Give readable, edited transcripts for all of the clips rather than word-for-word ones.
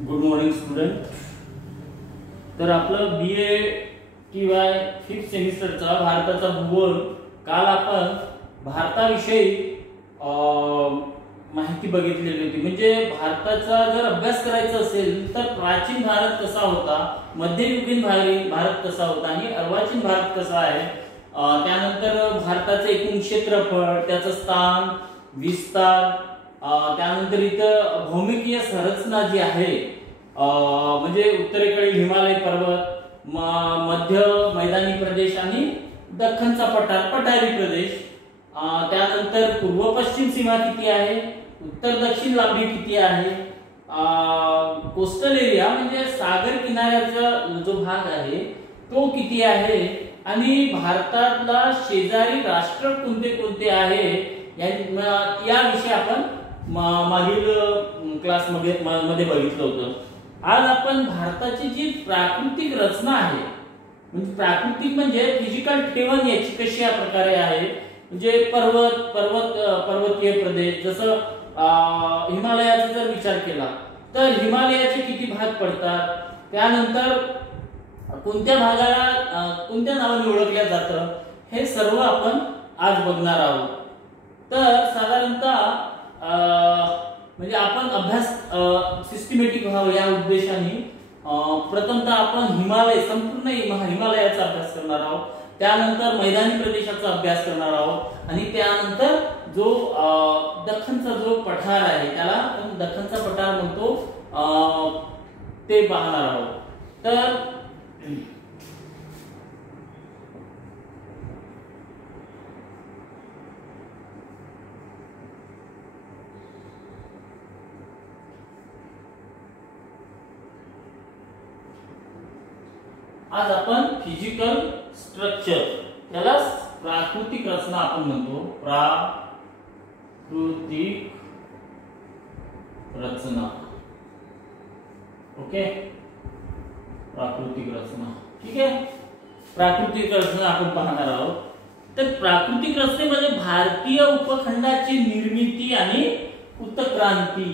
Good morning student. तर आपलं BA TY 5th सेमिस्टरचा भारताचा भूगोल काल आपण भारताविषयी माहिती बघितलेली होती. म्हणजे भारताचा जर अभ्यास करायचा असेल तर प्राचीन भारत कसा होता, मध्ययुगीन भारत कसा होता आणि अर्वाचीन भारत कसा आहे, त्यानंतर भारताचे एकूण क्षेत्रफळ, त्याचं स्थान, विस्तार, त्यानंतर इथं भौमिकीय संरचना जी आहे, म्हणजे उत्तरेकडील हिमालय पर्वत, मध्य मैदानी प्रदेश आणि दख्खनचा पठारी प्रदेश, त्यानंतर पूर्व पश्चिम सीमा किती आहे, उत्तर दक्षिण लांबी किती आहे, कोस्टल एरिया म्हणजे सागर किनाऱ्याचा जो भाग आहे तो किती आहे, आणि भारतातला शेजारी राष्ट्र कोणते कोणते आहे या विषयी आपण मागील क्लासमध्ये बघितलं होतं. आज आपण भारताची जी प्राकृतिक रचना आहे, म्हणजे प्राकृतिक म्हणजे फिजिकल ठेवण याची कशी या प्रकारे आहे, म्हणजे पर्वतीय प्रदेश, जसं हिमालयाचा जर विचार केला तर हिमालयाचे किती भाग पडतात, त्यानंतर कोणत्या भागाला कोणत्या नावाने ओळखल्या जातं, हे सर्व आपण आज बघणार आहोत. तर साधारणतः म्हणजे आपण अभ्यास सिस्टमॅटिक व्हावा या उद्देशाने प्रथमतः आपण संपूर्ण हिमालयाचा अभ्यास करणार आहोत, त्यानंतर मैदानी प्रदेशाचा अभ्यास करणार आहोत आणि त्यानंतर जो दख्खनचा जो पठार आहे त्याला आपण दख्खनचा पठार म्हणतो ते पाहणार आहोत. तर आज आपण फिजिकल स्ट्रक्चर, त्याला प्राकृतिक रचना आपण म्हणतो, प्राकृतिक रचना. ओके, प्राकृतिक रचना, ठीक आहे. प्राकृतिक रचना आपण पाहणार आहोत. तर प्राकृतिक रचनेमध्ये भारतीय उपखंडाची निर्मिती आणि उत्क्रांती,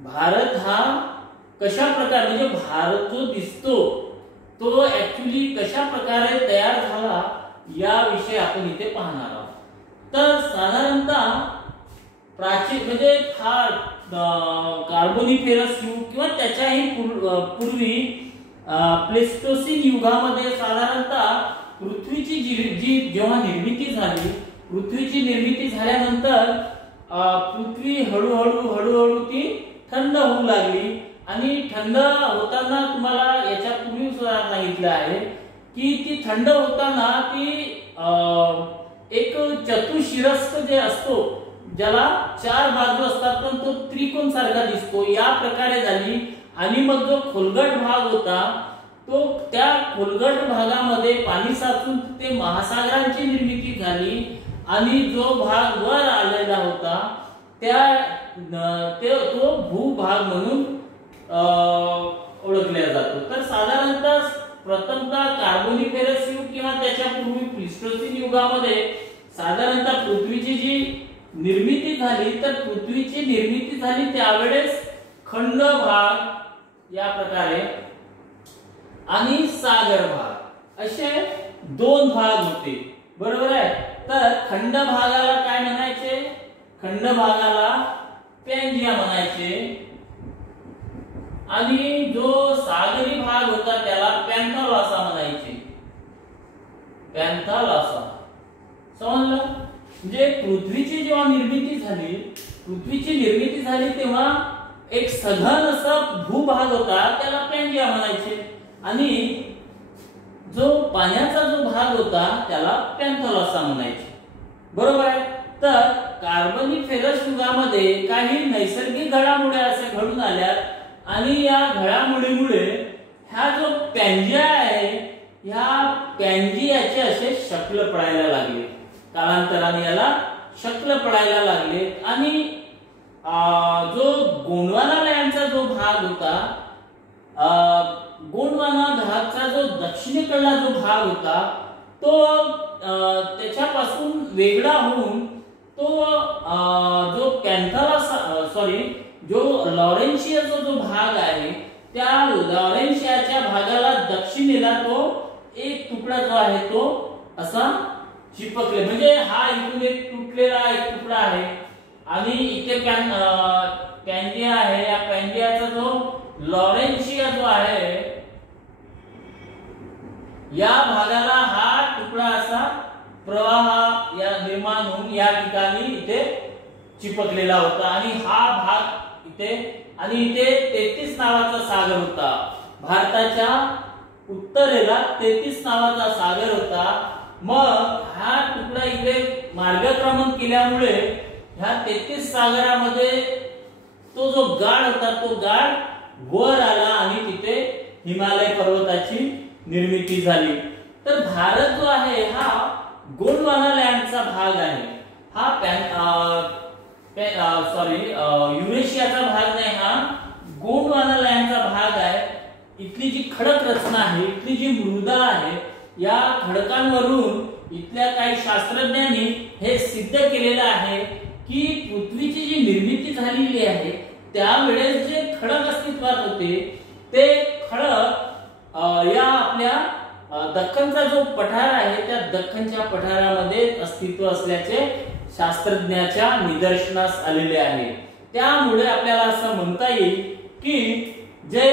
भारत हा कशा प्रकारे, म्हणजे भारत जो दिसतो तो ऍक्च्युली कशा प्रकारे तयार झाला याविषयी आपण इथे पाहणार आहोत. तर साधारणतः प्राचीन म्हणजे हा कार्बोनिफेरस युग किंवा त्याच्याही पूर्वी प्लेस्टोसिन युगामध्ये साधारणतः पृथ्वीची जी जेव्हा निर्मिती झाली, पृथ्वीची निर्मिती झाल्यानंतर पृथ्वी हळूहळू ती थंड होऊ लागली. आणि थंड होताना तुम्हाला याच्या पूर्वी सुद्धा सांगितलं आहे की ती थंड होताना ती एक चतुशिरस्क जे असतो, ज्याला 4 बाजू असतात पण तो त्रिकोण सारखा दिसतो, या प्रकारे झाली. आणि मग जो खोलगट भाग होता तो त्या खोलगट भागामध्ये पाणी साचून ते महासागरांची निर्मिती झाली आणि जो भाग वर आलेला होता तो भूभाग म्हणून ओळखल्या जातो. तर साधारणतः प्रथमतः कार्बोनिफेरस युग किंवा त्याच्या पूर्वी प्लिस्टोसिन युगामध्ये साधारणतः पृथ्वीची जी निर्मिती झाली, तर पृथ्वीची निर्मिती झाली त्यावेळेस खंड भाग या प्रकारे आणि सागर भाग असे 2 भाग होते, बरोबर आहे. तर खंड भागाला काय म्हणायचे, खंड भागाला पॅंजिया म्हणायचे आणि जो सागरी भाग होता त्याला पॅन्थालॉसा म्हणायचे, पॅन्थालॉसा. समजलं? म्हणजे पृथ्वीची जेव्हा निर्मिती झाली तेव्हा एक सघन असा भूभाग होता त्याला पॅंजिया म्हणायचे आणि जो पाण्याचा जो भाग होता त्याला पॅन्थालॉसा म्हणायचे, बरोबर आहे. तर कार्बोनिफेरस युगामध्ये काही नैसर्गिक घडामोडी असे घडून आल्या आणि या घडामोडीमुळे ह्या जो पॅंजिया आहे, ह्या पॅंजियाचे असे शक्ल पडायला लागले, कालांतराने याला शक्ल पडायला लागले. आणि जो गोंडवाना लँडचा जो भाग होता, गोंडवाना भागचा जो दक्षिणेकडला जो भाग होता तो त्याच्यापासून वेगळा होऊन तो जो कॅन्थाला सॉरी जो लॉरेन्शियाचा जो भाग आहे त्या लॉरेन्शियाच्या भागाला दक्षिणेला तो एक तुकडा जो आहे तो असा चिपकले, म्हणजे हा इथून एक तुटलेला एक तुकडा आहे आणि इथे पॅन्जिया आहे, या पॅन्जियाचा जो लॉरेन्शिया जो आहे या भागाला हा तुकडा असा प्रवाह या निर्माण होऊन या ठिकाणी इथे चिपकलेला होता आणि हा भाग इथे आणि इथे 33 नावाचा सागर होता. भारताच्या उत्तरेला 33 नावाचा सागर होता. मग हा तुकडा इकडे मार्गक्रमण केल्यामुळे ह्या 33 सागरामध्ये तो जो गाळ होता तो गाळ वर आला आणि तिथे हिमालय पर्वताची निर्मिती झाली. तर भारत जो आहे हा गोंडवानालँडचा भाग आहे. हा युरेशियाचा भाग नाही, हा गोंडवानालँडचा भाग आहे. इथली जी खडक रचना आहे, इथली जी मृदा आहे, या खडकांवरून इथल्या काही शास्त्रज्ञांनी हे सिद्ध केलेलं आहे की पृथ्वीची जी निर्मिती झालेली आहे त्यावेळेस जे खडक अस्तित्वात होते ते खडक या आपल्या दख्खनचा जो पठार आहे त्या दख्खनच्या पठारामध्ये अस्तित्व असल्याचे शास्त्रज्ञाच्या निदर्शनास आलेले आहे. त्यामुळे आपल्याला असं म्हणता येईल की जे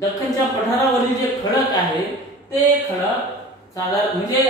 दख्खनच्या पठारावरील जे खडक आहे ते खडक साधारण म्हणजे